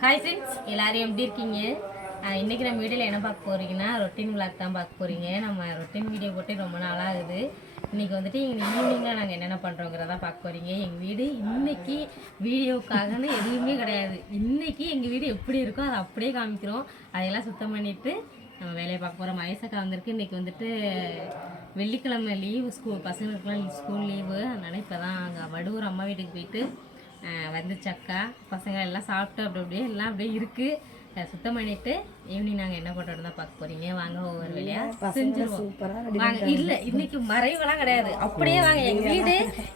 Hi friends எல்லாரும் எப்படி இருக்கீங்க? இன்றைக்கி இன்னைக்கு நம்ம வீடியோவில் என்ன பார்க்க போறீங்கன்னா ரொட்டீன் விளாக் தான் பார்க்க போகிறீங்க நம்ம ரொட்டீன் வீடியோ போட்டு ரொம்ப நாள் ஆகுது. இன்னைக்கு வந்துட்டு எங்கள் ஈவினிங்கில் நாங்கள் என்னென்ன பண்ணுறோங்கிறத பார்க்க போறீங்க. எங்கள் வீடு இன்றைக்கி வீடியோக்காகன்னு எதுவுமே கிடையாது. இன்றைக்கி எங்கள் வீடு எப்படி இருக்கோ அதை அப்படியே காமிக்கிறோம். அதையெல்லாம் சுத்தம் பண்ணிவிட்டு நம்ம வேலையை பார்க்க போகிறோம் மயசக்கா வந்திருக்கு. இன்னைக்கு வந்துட்டு வெள்ளிக்கிழமை லீவு ஸ்கூல் பசங்களுக்குலாம் ஸ்கூல் லீவு அதனால் இப்போ தான் அங்கே வடுவூர் அம்மா வீட்டுக்கு போயிட்டு ஆஹ் வந்துச்சு அக்கா பசங்க எல்லாம் சாப்பிட்டு அப்படி அப்படியே எல்லாம் அப்படியே இருக்குது சுத்தம் பண்ணிட்டு ஈவினிங் நாங்கள் என்ன பண்ணுறோம் தான் பார்க்க போறீங்க. வாங்க ஒவ்வொரு வேலையா? செஞ்சிருவோம். வாங்க இல்லை இன்னைக்கு மறைவுலாம் கிடையாது. அப்படியே வாங்க எங்க வீடு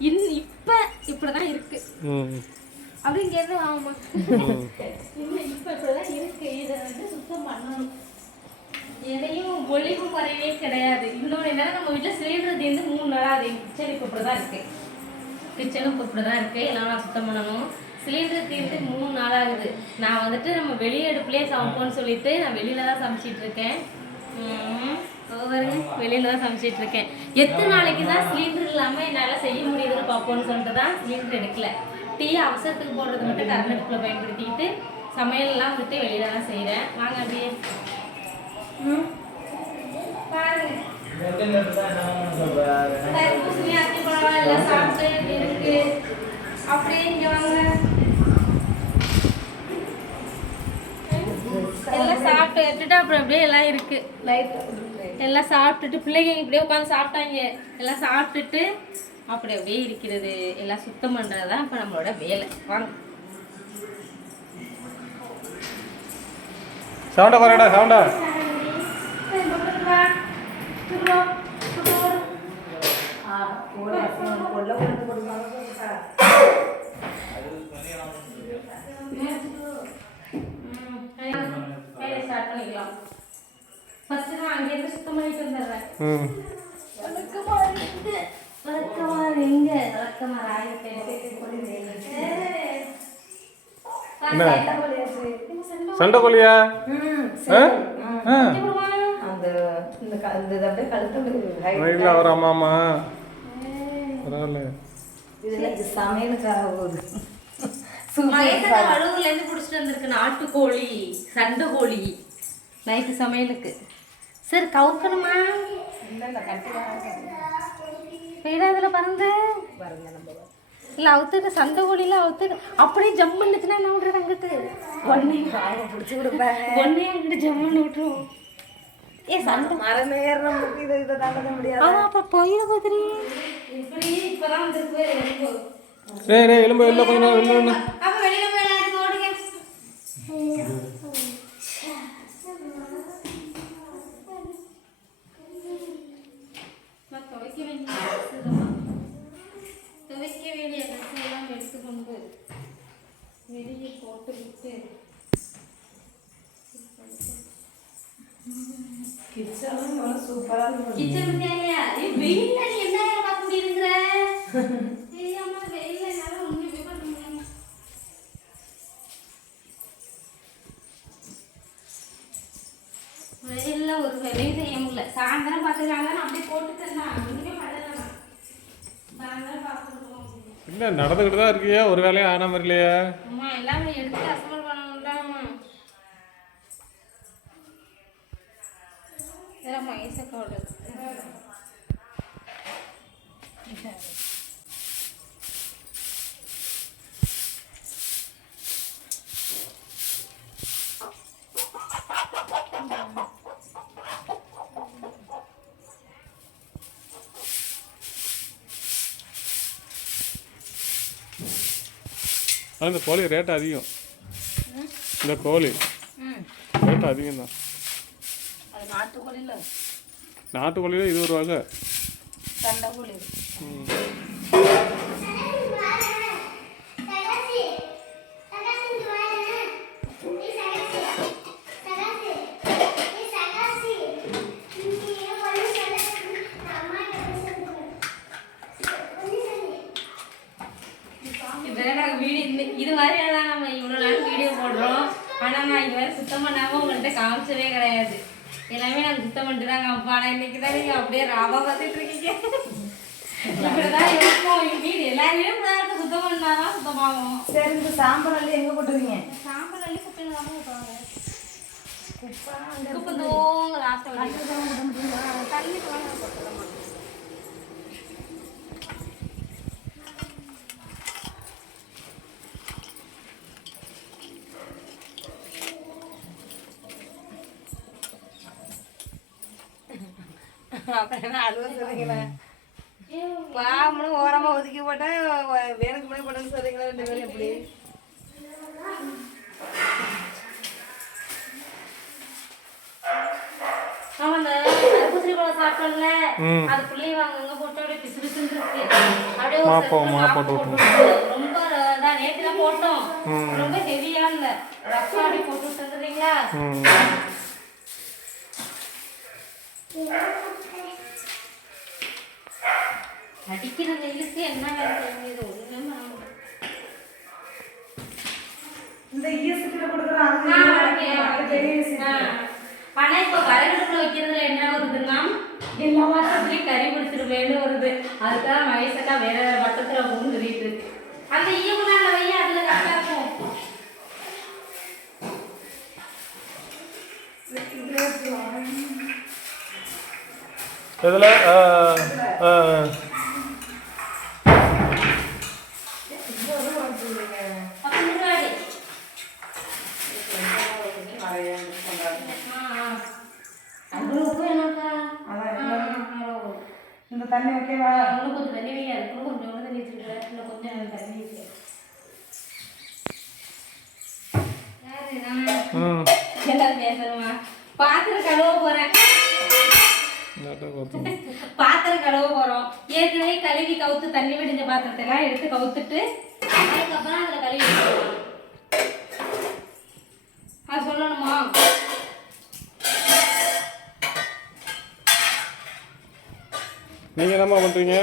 இன் இப்போ இப்படிதான் இருக்கு. அப்படிங்கிறது ஆமா இல்லை இப்போ இப்படிதான் இருக்கு. இதை வந்து சுத்தம் பண்ணணும். எதையும் ஒளிவு குறைவே கிடையாது. இன்னொன்று என்னன்னா நம்ம வீட்டில் சிலிண்டர் தீர்ந்து மூணு நாளாக அது கிச்சன் இப்போ இப்படி தான் இருக்கு. கிச்சனும் கூப்பிட்டு தான் இருக்கு. எல்லாம் நான் சுத்தம் பண்ணணும். சிலிண்டர் தீர்த்து மூணு நாள் ஆகுது. நான் வந்துட்டு நம்ம வெளியே அடுப்புலேயே சமைப்போம்னு சொல்லிட்டு நான் வெளியில தான் சமைச்சிட்டு இருக்கேன். பாருங்க வெளியில தான் சமைச்சிட்டு இருக்கேன். எத்தனை நாளைக்கு தான் சிலிண்டர் இல்லாமல் என்னால் செய்ய முடியுதுன்னு பார்ப்போம்னு சொல்லிட்டு தான் சிலிண்டர் எடுக்கல. டீ அவசரத்துக்கு போடுறது மட்டும் கரண்ட் அடுப்பில் பயன்படுத்திக்கிட்டு சமையல்லாம் வந்துட்டு வெளியில தான் செய்கிறேன் வாங்க அப்படியே. ம் பாருங்க. தர்பூசணி அத்திப்பழம் எல்லாம் சாப்பிட்டு இருக்கு அப்படியே இங்க வாங்க எல்லாம் சாப்பிட்டு எடுத்துட்டு அப்புறம் அப்படியே எல்லாம் இருக்கு எல்லாம் சாப்பிட்டுட்டு பிள்ளைங்க இப்படியே உட்காந்து சாப்பிட்டாங்க எல்லாம் சாப்பிட்டுட்டு அப்படி அப்படியே இருக்கிறது எல்லாம் சுத்தம் பண்றது தான் இப்போ நம்மளோட வேலை வாங்க சவுண்டா குறைடா சவுண்டா. ஸ்டார்ட் பண்ணிக்கலாம் ஃபர்ஸ்ட் நான் அங்கேருந்து சுத்தம் பண்ணிட்டு வந்துடுறேன் எங்க சண்டை ஆ? அந்த இந்த அப்படியே கழுத்து அவர் ஆமாம்மா பரவாயில்ல. இதெல்லாம் இது சமையலுக்காக போகுது. புடிச்சிட்டு வந்திருக்கு. நாட்டுக்கோழி சண்டை கோழி நைட்டு சமையலுக்கு. சரி கவுக்கணுமா? போயிடாதுல பறந்து. இல்ல அவுத்துட்டு சண்டை கோழில அவுத்துட்டு அப்படியே ஜம் பண்ணுச்சுன்னா என்ன விடுறது அங்கிட்டு ஒன்னே பிடிச்சி கொடுப்பேன். ஒன்னே அங்கிட்டு ஜம் பண்ணி விட்டுருவோம் ஏ சண்டை மரம் ஏறுற முட்டி இதை இதை தாண்ட முடியாது. அதான் அப்ப போயிட குதிரி இப்படி இப்பதான் எலும்பு வெளில கொஞ்ச நேரம் கிச்சன் தேவையா ஏய், வெயில்ல நீ என்ன வேலை பார்க்க முடியுதுங்கிற? ஏய், அம்மா, வெயில்ல என்னால ஒண்ணுமே பண்ண முடியல. வெயில்ல ஒரு வேலையும் செய்ய முடியல. சாயந்தரம் பார்த்துக்காங்க அப்படியே போட்டுட்டேன் தான் ஒண்ணுமே பண்ணல. சாயந்தரம் பார்த்துருக்கோம் நடந்துக்கிட்டு தான் இருக்கியா? ஒரு வேலையும் ஆன மாதிரி இல்லையா அம்மா எல்லாமே ஆனால் இந்த கோழி ரேட் அதிகம். இந்த கோழி ம். ரேட் அதிகம் தான் நாட்டுக்கோழியில். நாட்டுக்கோழியில் இது ஒரு இதெல்லாம் நாங்கள் வீடியோ இந்த இது மாதிரியா தான் நம்ம இவ்வளோ நாள் வீடியோ போடுறோம். ஆனால் நான் இது மாதிரி சுத்தம் பண்ணாமல் உங்கள்கிட்ட காமிச்சதே கிடையாது. எல்லாமே நாங்கள் சுத்தம் பண்ணிட்டு தான் காமிப்போம் ஆனால் இன்னைக்கு தான் நீங்கள் அப்படியே ராவா பார்த்துட்டு இருக்கீங்க. இப்படிதான் இருக்கும். வீடு எல்லாருமே இப்படி தான் இருக்கும் சுத்தம் பண்ணாதான் சுத்தமாகும் சரி இந்த சாம்பார் அள்ளி எங்க போட்டுருவீங்க சாம்பல் அள்ளி குப்பையில தான் போட்டுவாங்க குப்பை தூங்க லாஸ்ட் தண்ணி போன போட்டுடலாம் அப்புறம் என்ன அதுவும் சொல்றீங்களா பாம்பளும் ஓரமா ஒதுக்கி போட்டா வ- வேணுக்கு முன்னாடி போட்டேன்னு சொல்றீங்களா ரெண்டு பேரும் எப்படி அவன் அந்த தர்பூசணி பழம் சாப்பிட்டோம்ல ம். அது புள்ளைய வாங்க அங்க போட்டு அப்படியே பிசு பிசுன்னு இருக்கு. அப்படியே ஒரு மாப்போ, செத்து மாப்போ மாப்பு போட்டு போட்டு விட்டு. ரொம்ப தான் நேற்று தான் போட்டோம். ரொம்ப ஹெவியா இல்ல. ரஃபா அப்படி போட்டு விட்டுறீங்களா அடிக்கிற வெயிலுக்கு என்ன வேலை ஒண்ணுமே. இந்த ஈயசுக்குள்ள கொடுக்குற ஆ, அது ஓகே, அது ஓகே. பெரிய ஈயசுக்கு. ஆ. ஆனா இப்ப வரகடுப்புல வைக்கிறதுல என்ன வருதுன்னா எல்லா மாசத்துலயும் கறி பிடிச்சிருவேன்னு வருது அதுக்காக வயசக்கா வேற வேற பக்கத்துல சொல்லிட்டு இருக்கு அந்த ஈயமுனால வைய அதுல கரெக்டா இருக்கும் இதில் பத்து முன்னாடி அவ்வளோ என்னக்கா அதான் ஆ, அவ்வளோ இந்த தண்ணி ஓகேவா இன்னும் கொஞ்சம் தண்ணி வையா இருக்கும் கொஞ்சம் தண்ணி வச்சிருக்கேன் இன்னும் கொஞ்சம் நேரம் தண்ணி வைக்கிறேன் யாரு நான் ம் எல்லாரும் பேசணுமா பாத்திரம் கழுவ போறேன் இந்தாட்ட பார்த்து பாத்திரம் கழுவ போறோம். ஏற்கனவே கழுவி கவுத்து தண்ணி வடிஞ்ச பாத்திரத்தெல்லாம் எடுத்து கவுத்துட்டு அதுக்கப்புறம் அதுல கழுவி. அது சொல்லணுமா? நீங்கள் என்னம்மா பண்ணுறீங்க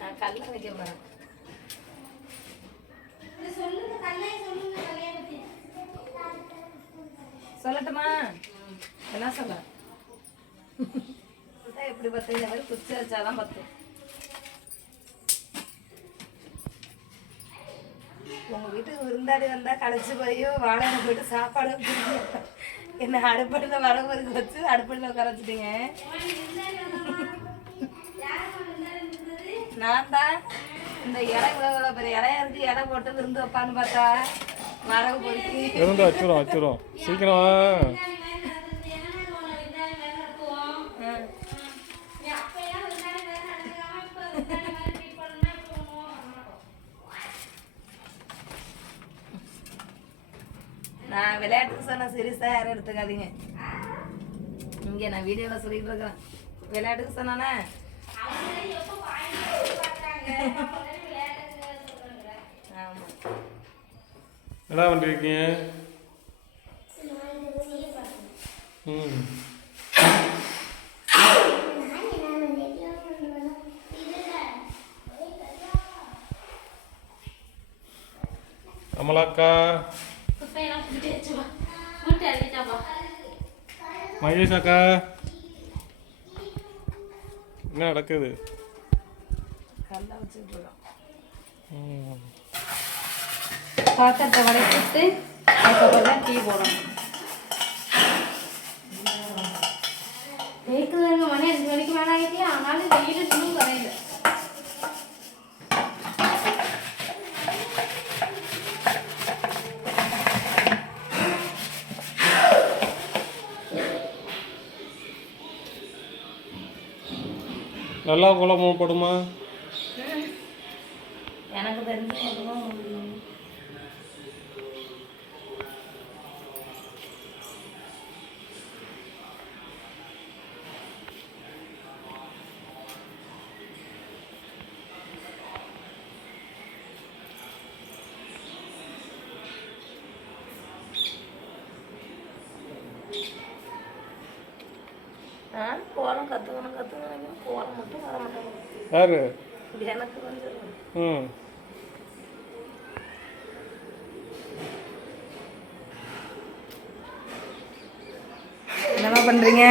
நான் கல்ல வைக்க போறேன். சொல்லுங்க கல்லை சொல்லுங்க கல்லையை பத்தி. சொல்லட்டுமா? என்ன சொல்ல? எப்படி பத்து இந்த மாதிரி குச்சி வச்சாதான் பத்தும். உங்க வீட்டுக்கு விருந்தாடி வந்தா களைச்சு போய் வாழையில போயிட்டு சாப்பாடு. என்ன அடுப்படியில் வரவருக்கு வச்சு அடுப்படியில் உட்கார வச்சுட்டீங்க? நான் தான் இந்த இவ்வளோ பெரிய இடம் இருக்கு? இடம் போட்டு விருந்து வைப்பான்னு பார்த்தா வரவு இருந்து வச்சிரும் சீக்கிரம் நான் விளையாட்டுக்கு சொன்ன சீரியஸாக யாரும் எடுத்துக்காதீங்க. இங்கே நான் வீடியோவில் சொல்லிட்டு இருக்கிறேன் விளையாட்டுக்கு சொன்னானே. ஆமாம் என்ன பண்ணிருக்கீங்க? ம். கமலாக்கா மகேஷ் அக்கா. என்ன நடக்குது? பாத்திரத்தை வடைக்கிட்டு அதுக்கப்புறம் தான் டீ போடணும். கேட்குதுங்க மணி அஞ்சு மணிக்கு மேலே ஆகிட்டே ஆனாலும் வெயில் இன்னும் குறையுது நல்லா குழம்பு போடுமா எனக்கு தெரிஞ்சு கற்றுக்கணும் கற்றுக்கணும் கோலம் மட்டும் வர மாட்டேங்குது யாரு? எனக்கு கொஞ்சம் ம். என்னம்மா பண்ணுறீங்க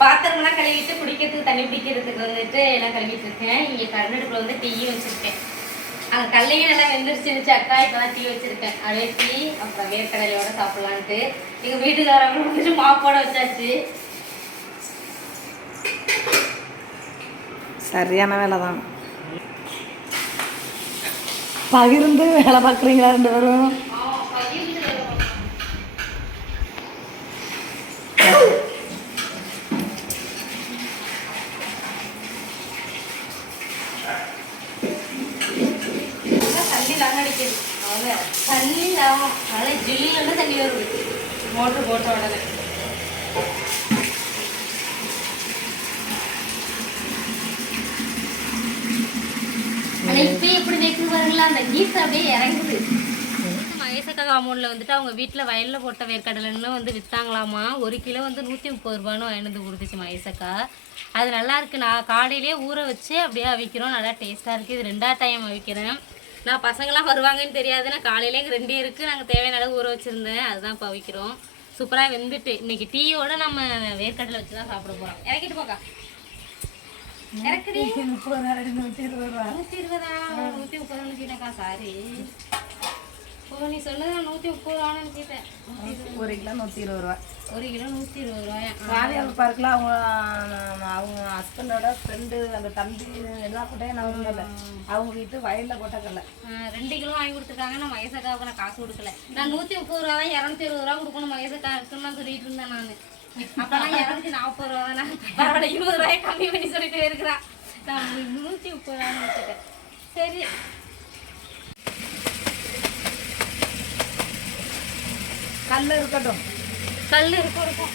பாத்திரம்லாம் கழுவிட்டு குடிக்கிறதுக்கு தண்ணி பிடிக்கிறதுக்கு வந்துட்டு எல்லாம் கழுவிட்டு இருக்கேன். இங்கே கருநடுப்பில் வந்து டீயும் வச்சுருக்கேன். அங்கே கடலையும் நல்லா வெந்துருச்சுருச்சு அக்கா. இப்போ தான் டீ வச்சிருக்கேன். அப்படியே டீ அப்புறம் வேர்க்கடலையோட சாப்பிட்லான்ட்டு. எங்கள் வீட்டுக்காரங்களும் வந்துட்டு மாப்போட வச்சாச்சு. சரியான வேலை தான் பகிர்ந்து வேலை பார்க்குறீங்களா ரெண்டு பேரும்? தண்ணி அவங்க தண்ணி தாகம் நல்லா ஜில்லுன்னு தண்ணி வருது. மோட்டர் போட்ட உடனே ஆனா இப்ப எப்படி நிற்குது அந்த கீஸ் அப்படியே இறங்குது. மகேசக்கா காமௌண்டில் வந்துட்டு அவங்க வீட்டில் வயலில் போட்ட வேர்க்கடலைன்னு வந்து விற்றாங்களாமா ஒரு கிலோ வந்து நூற்றி முப்பது ரூபான்னு வாங்கிட்டு வந்து கொடுத்துச்சு மகேசக்கா அது நல்லா இருக்கு. நான் காலையிலே ஊற வச்சு அப்படியே அவிக்கிறோம். நல்லா டேஸ்ட்டாக இருக்குது இது ரெண்டாவது டைம் அவிக்கிறேன். நான் பசங்களாம் வருவாங்கன்னு தெரியாது. நான் காலையிலே இங்கே ரெண்டே இருக்குது நாங்கள் தேவையான அளவு ஊற வச்சுருந்தேன். அதுதான் இப்போ அவிக்கிறோம். சூப்பராக வெந்துட்டு. இன்னைக்கு டீயோட நம்ம வேர்க்கடலை வச்சு தான் சாப்பிட போகிறோம் இறக்கிட்டு போக்கா. இறக்குடி முப்பது நாள் நூற்றி இருபது? ரூபா நூற்றி இருபதா? நூற்றி முப்பது நினைச்சிட்டேக்கா சாரி ஓ நீ சொன்னது நான் நூற்றி முப்பது ரூபான்னு நினச்சிட்டேன் ஒரு கிலோ நூற்றி இருபது ரூபா. ஒரு கிலோ நூற்றி இருபது ரூபாயா? வாலியால் பார்க்கில் அவங்க அவங்க ஹஸ்பண்டோட ஃப்ரெண்டு அந்த தம்பி எல்லா கூட்டையும் நான் இல்லை அவங்க வீட்டு வயலில் போட்டக்கல்ல ஆ, ரெண்டு கிலோ வாங்கி கொடுத்துருக்காங்க நான் மகேசக்காவுக்கு நான் காசு கொடுக்கல. நான் நூற்றி முப்பது ரூபா தான் இரநூத்தி இருபது ரூபா கொடுக்கணும் மகேசக்கா இருக்குன்னு சொல்லிட்டு இருந்தேன் நான். அப்போலாம் இரநூத்தி நாற்பது ரூபா தானே. பரவாயில்ல இருபது ரூபாயை கம்மி பண்ணி சொல்லிட்டு இருக்கிறான் நான் நூற்றி முப்பது ரூபான்னு வச்சுட்டேன். சரி. கல் இருக்கட்டும். கல் இருக்கும் இருக்கும்.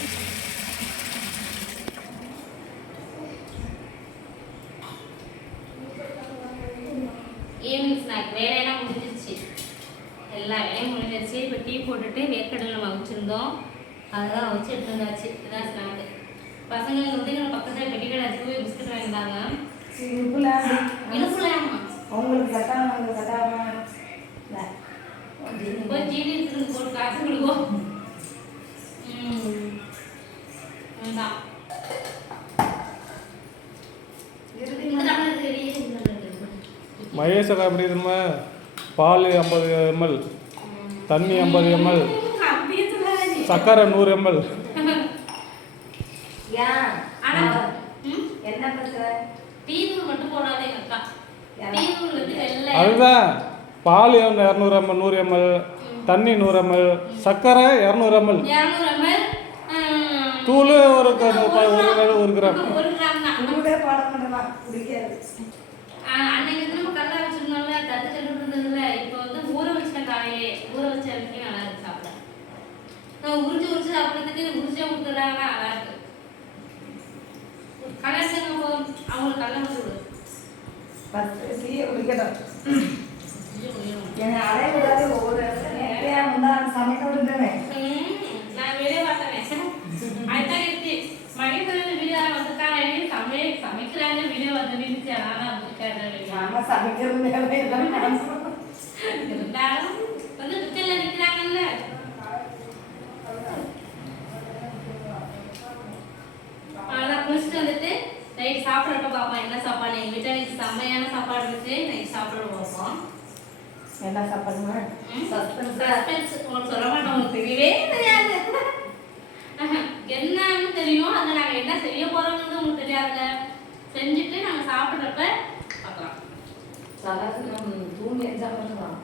ஈவினிங் ஸ்நாக் வேலையெல்லாம் முடிஞ்சிருச்சு. எல்லா வேலையும் முடிஞ்சிருச்சு. இப்போ டீ போட்டுட்டு வேர்க்கடலை நம்ம அவிச்சிருந்தோம் அதெல்லாம் அவிச்சு எடுத்து வந்தாச்சு இதுதான் ஸ்நாக்கு பசங்க வந்து நம்ம பக்கத்தில் பெட்டி கடை போய் பிஸ்கட் வாங்கிட்டாங்க அவங்களுக்கு கட்டாம அவங்களுக்கு கட்டாம. இல்லை. போய் சீனி எடுத்துட்டு போட்டு காசு கொடுக்கும் ம். வேண்டாம். இந்த டம்ளர் தெரியுது இந்த டம்ளர் தெரியுது. மகேஷக்கா எப்படி தெரியுமா? பால் ஐம்பது எம்எல் தண்ணி ஐம்பது எம்எல் சர்க்கரை நூறு எம்எல். அதுதான். பால் இரநூறு எம்எல் நூறு எம்எல் தண்ணி நூறு எம்எல் சர்க்கரை இரநூறு எம்எல் 200 ml, ம், தூள் ஒரு ஒரு ஒரு- கிராம். அன்னைக்கு நம்ம கல்லா வச்சிருந்தோம்ல, தட்டு தட்டு இருந்ததுல, இப்ப வந்து ஊற வச்சிட்டேன் காலையிலே. ஊற வச்ச அன்னைக்கு நல்லா இருக்கு சாப்பிட. நான் உரிச்சு உரிச்சு சாப்பிடுறதுக்கு உரிச்சே கொடுத்துட்றாங்கன்னா நல்லா இருக்கு. கலர்ஸுங்க போதும். அவங்களுக்கு கல்ல மட்டும் விடு. ஃபஸ்ட்டு டீயை குடிக்கட்டும் இது முடியும். என்னை அலைய விடாது ஒவ்வொரு எப்படியா முந்தா சமைக்க விட்டுட்டேனே நான் வீடியோ பார்த்தேனே. அதுதான் இருக்கு. வீடியோ வந்திருக்காங்க. சமைக்கிறாங்க வீடியோ வந்து சமைக்கிறது வேலை எல்லாம் நடக்கும். இருந்தாலும் வந்து கிச்சன்ல நிக்கிறாங்கல்ல அதான் குளிச்சுட்டு வந்துட்டு நைட் சாப்பிடட்டும் பார்ப்போம் என்ன சாப்பாடு எங்கள் வீட்டில் இன்னைக்கு செம்மையான சாப்பாடு இருக்கு நைட் சாப்பிட பார்ப்போம் என்ன சாப்பாடுமா சஸ்பென்ஸ் சஸ்பென்ஸ் உங்களுக்கு சொல்ல மாட்டோம் உங்களுக்கு தெரியவே தெரியாது. ஆஹா, என்னன்னு தெரியும் அதை நாங்கள் என்ன செய்ய போறோம்னு உங்களுக்கு தெரியாதுல்ல. செஞ்சுட்டு நாங்கள் சாப்பிட்றப்ப பார்க்கலாம். சாதாரண தூங்கி எரிஞ்சா மட்டும்தான்.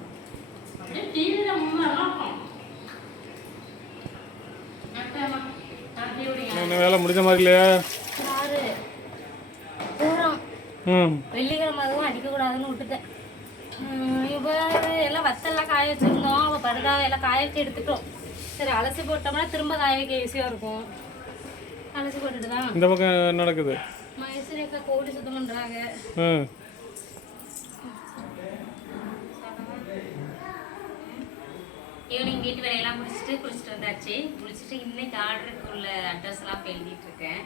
அப்படியே டிவியில் முன்னே இருக்கும். அப்புறமா அப்படி விடுங்க இன்னும் வேலை முடிஞ்ச மாதிரி இல்லையா? ஆறு பூரம் ம். வெள்ளிக்கிழமை அதுவும் அடிக்கக்கூடாதுன்னு விட்டுட்டேன். இப்போ எல்லாம் வத்தெல்லாம் காய வச்சுருந்தோம். அப்போ படுதா எல்லாம் காய வச்சு எடுத்துட்டோம். சரி அலசி போட்டோம்னா திரும்ப காய வைக்க ஈஸியாக இருக்கும். அலசி போட்டுட்டு தான் இந்த பக்கம் நடக்குது. மைசூர் அக்கா கோழி சுத்தம் பண்ணுறாங்க ஈவினிங் வீட்டு வேலையெல்லாம் முடிச்சுட்டு குளிச்சுட்டு வந்தாச்சு. குளிச்சுட்டு இன்னைக்கு ஆர்டருக்கு உள்ள அட்ரஸ் எல்லாம் இப்போ எழுதிட்டு இருக்கேன்.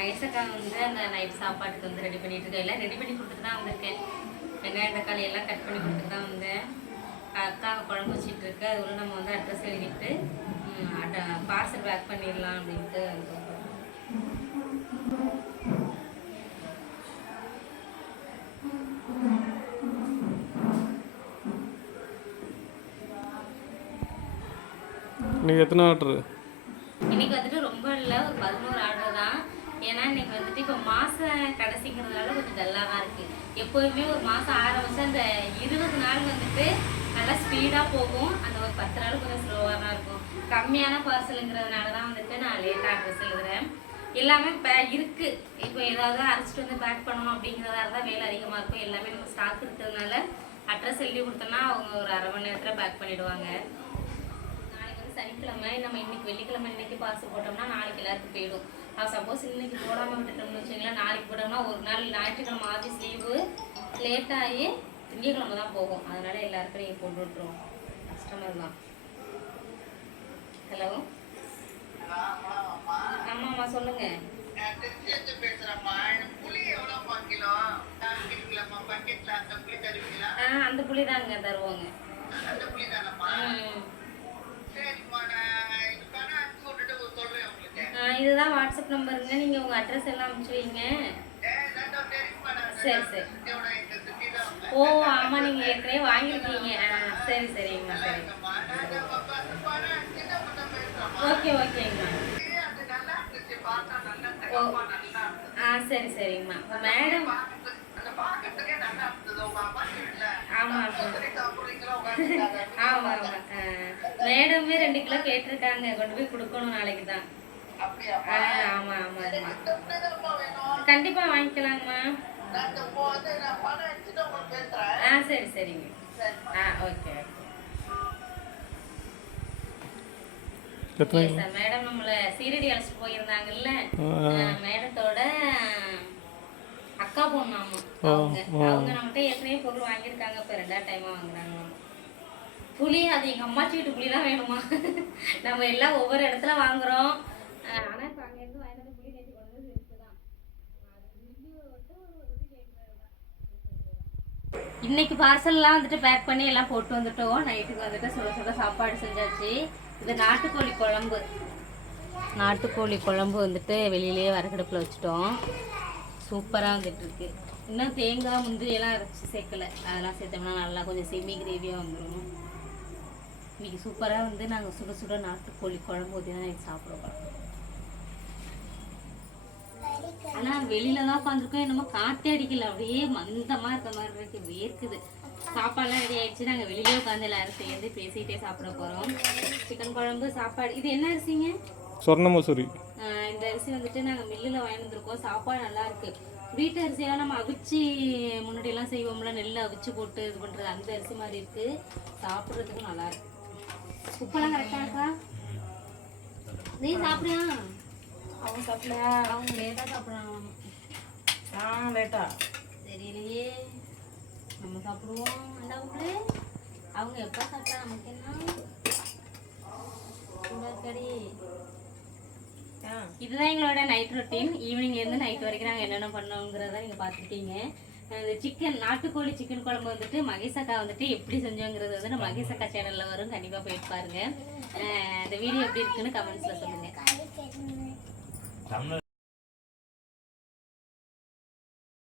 வயசக்கா வந்து அந்த நைட் சாப்பாட்டுக்கு வந்து ரெடி பண்ணிட்டு இருக்கேன் எல்லாம் ரெடி பண்ணி கொடுத்துட்டு தான் வந்திருக்கேன். வெங்காயம் தக்காளி எல்லாம் கட் பண்ணி கொடுத்துட்டு தான் வந்தேன். அக்கா குழம்பு வச்சுட்டு இருக்கு. அதுக்குள்ள நம்ம வந்து அட்ரஸ் எழுதிட்டு பார்சல் பேக் பண்ணிடலாம் அப்படின்ட்டு இன்னைக்கு எத்தனை ஆர்டரு நல்லா தான் இருக்குது எப்போதுமே ஒரு மாதம் வருஷம் அந்த இருபது நாள் வந்துட்டு நல்லா ஸ்பீடாக போகும். அந்த ஒரு பத்து நாள் கொஞ்சம் ஸ்லோவாக தான் இருக்கும். கம்மியான பார்சலுங்கிறதுனால தான் வந்துட்டு நான் லேட்டாக அட்ரஸ் எழுதுறேன். எல்லாமே இப்போ இருக்கு. இப்போ ஏதாவது அரைச்சிட்டு வந்து பேக் பண்ணணும் அப்படிங்கிறதா இருந்தால் வேலை அதிகமாக இருக்கும். எல்லாமே நம்ம ஸ்டாக் இருக்கிறதுனால அட்ரஸ் எழுதி கொடுத்தோம்னா அவங்க ஒரு அரை மணி நேரத்தில் பேக் பண்ணிடுவாங்க. நாளைக்கு வந்து சனிக்கிழமை நம்ம இன்னைக்கு வெள்ளிக்கிழமை இன்னைக்கு பார்சல் போட்டோம்னா நாளைக்கு எல்லாருக்கும் போயிடும். சப்போஸ் இன்னைக்கு போடாமல் விட்டுட்டோம்னு வச்சுங்களேன் நாளைக்கு போட்டோம்னா ஒரு நாள் ஞாயிற்றுக்கிழமை ஆஃபீஸ் லீவு லேட் ஆகி திங்கக்கிழமை தான் போகும். அதனால எல்லாருக்கும் நீங்கள் போட்டு விட்ருவோம் கஸ்டமர் தான். ஹலோ ஆமாம்மா சொல்லுங்க. ஆ அந்த புளி தாங்க தருவாங்க. இதுதான் வாட்ஸ்அப் நம்பருங்க. நீங்க உங்க அட்ரஸ் எல்லாம் அனுப்பிச்சு வைங்க. சரி சரி. ஓ ஆமா நீங்க ஏற்கனவே வாங்கியிருக்கீங்க. சரி சரிங்கம்மா சரி. ஓகே ஓகேங்கம்மா. ஓ. ஆ சரி சரிங்கம்மா. மேடம் ஆமா ஆமா. ஆமா ஆமா. ஆ, மேடமே ரெண்டு கிலோ கேட்டிருக்காங்க. கொண்டு போய் கொடுக்கணும் நாளைக்கு தான். ஆமா ஆமா ஆமா. கண்டிப்பா வாங்கிக்கலாங்கம்மா. ஆ சரி சரிங்க. ஆ ஓகே மேடம் நம்மள சீரடி அழைச்சிட்டு போயிருந்தாங்கல்ல? மேடத்தோட அக்கா பொண்ணாமா அவங்க அவங்க நம்மகிட்ட ஏற்கனவே பொருள் வாங்கியிருக்காங்க. இப்போ ரெண்டாவது டைமா வாங்குறாங்க புளி அது எங்க அம்மாச்சி வீட்டு புளி தான் வேணுமா? நம்ம எல்லாம் ஒவ்வொரு இடத்துல வாங்குறோம். அஹ் ஆனா இப்போ அங்கேருந்து வாங்கிட்டு வந்து புளி நேற்று கொண்டு வந்து இருக்குதான் இன்னைக்கு பார்சல்லாம் வந்துட்டு பேக் பண்ணி எல்லாம் போட்டு வந்துட்டோம். நைட்டுக்கு வந்துட்டு சுட சுட சாப்பாடு செஞ்சாச்சு. இது நாட்டுக்கோழி குழம்பு. நாட்டுக்கோழி குழம்பு வந்துட்டு வெளியிலேயே வரகடுப்பில் வச்சுட்டோம். சூப்பராக வந்துட்டு இருக்கு. இன்னும் தேங்காய் முந்திரி எல்லாம் அரைச்சி சேர்க்கல. அதெல்லாம் சேர்த்தோம்னா நல்லா கொஞ்சம் செமி கிரேவியாக வந்துடும் இன்னைக்கு சூப்பராக வந்து நாங்கள் சுட சுட நாட்டுக்கோழி குழம்பு ஊற்றி தான் நைட் சாப்பிடுவோம் ஆனா வெளியில தான் உட்காந்துருக்கோம் என்னமோ காத்தே அடிக்கல. அப்படியே மந்தமா இருக்க மாதிரி இருக்கு. வேர்க்குது சாப்பாடுலாம் ரெடி ஆயிடுச்சு. நாங்க வெளியிலே உட்காந்து எல்லாரும் சேர்ந்து பேசிட்டே சாப்பிட போறோம். சிக்கன் குழம்பு சாப்பாடு. இது என்ன அரிசிங்க? சொர்ண மசூரி இந்த அரிசி வந்துட்டு நாங்க மில்லுல வாங்கி வந்திருக்கோம். சாப்பாடு நல்லா இருக்கு. வீட்டு அரிசியெல்லாம் நம்ம அவிச்சு முன்னாடி எல்லாம் செய்வோம்ல. நெல் அவிச்சு போட்டு இது பண்றது அந்த அரிசி மாதிரி இருக்கு. சாப்பிடுறதுக்கும் நல்லா இருக்கு. உப்பெல்லாம் கரெக்டா இருக்கா? நீ சாப்பிடுயா அவங்க சாப்பிடல. அவங்க லேட்டா சாப்பிடுறாங்க நான் லேட்டா. தெரியலையே. நம்ம சாப்பிடுவோம். என்ன உங்களே அவங்க எப்போ சாப்பிட்டா நமக்கு என்ன? சூடாக்கடி. இதுதான் எங்களோட நைட் ரொட்டீன் ஈவினிங்லேருந்து நைட் வரைக்கும் நாங்கள் என்னென்ன பண்ணோங்கிறத நீங்கள் பார்த்துருக்கீங்க. இந்த சிக்கன் நாட்டுக்கோழி சிக்கன் குழம்பு வந்துட்டு மகேசக்கா வந்துட்டு எப்படி செஞ்சோங்கிறது வந்து நம்ம மகேசக்கா சேனலில் வரும். கண்டிப்பாக போயிட்டு பாருங்க. அஹ் இந்த வீடியோ எப்படி இருக்குன்னு கமெண்ட்ஸில் சொல்லுங்கள்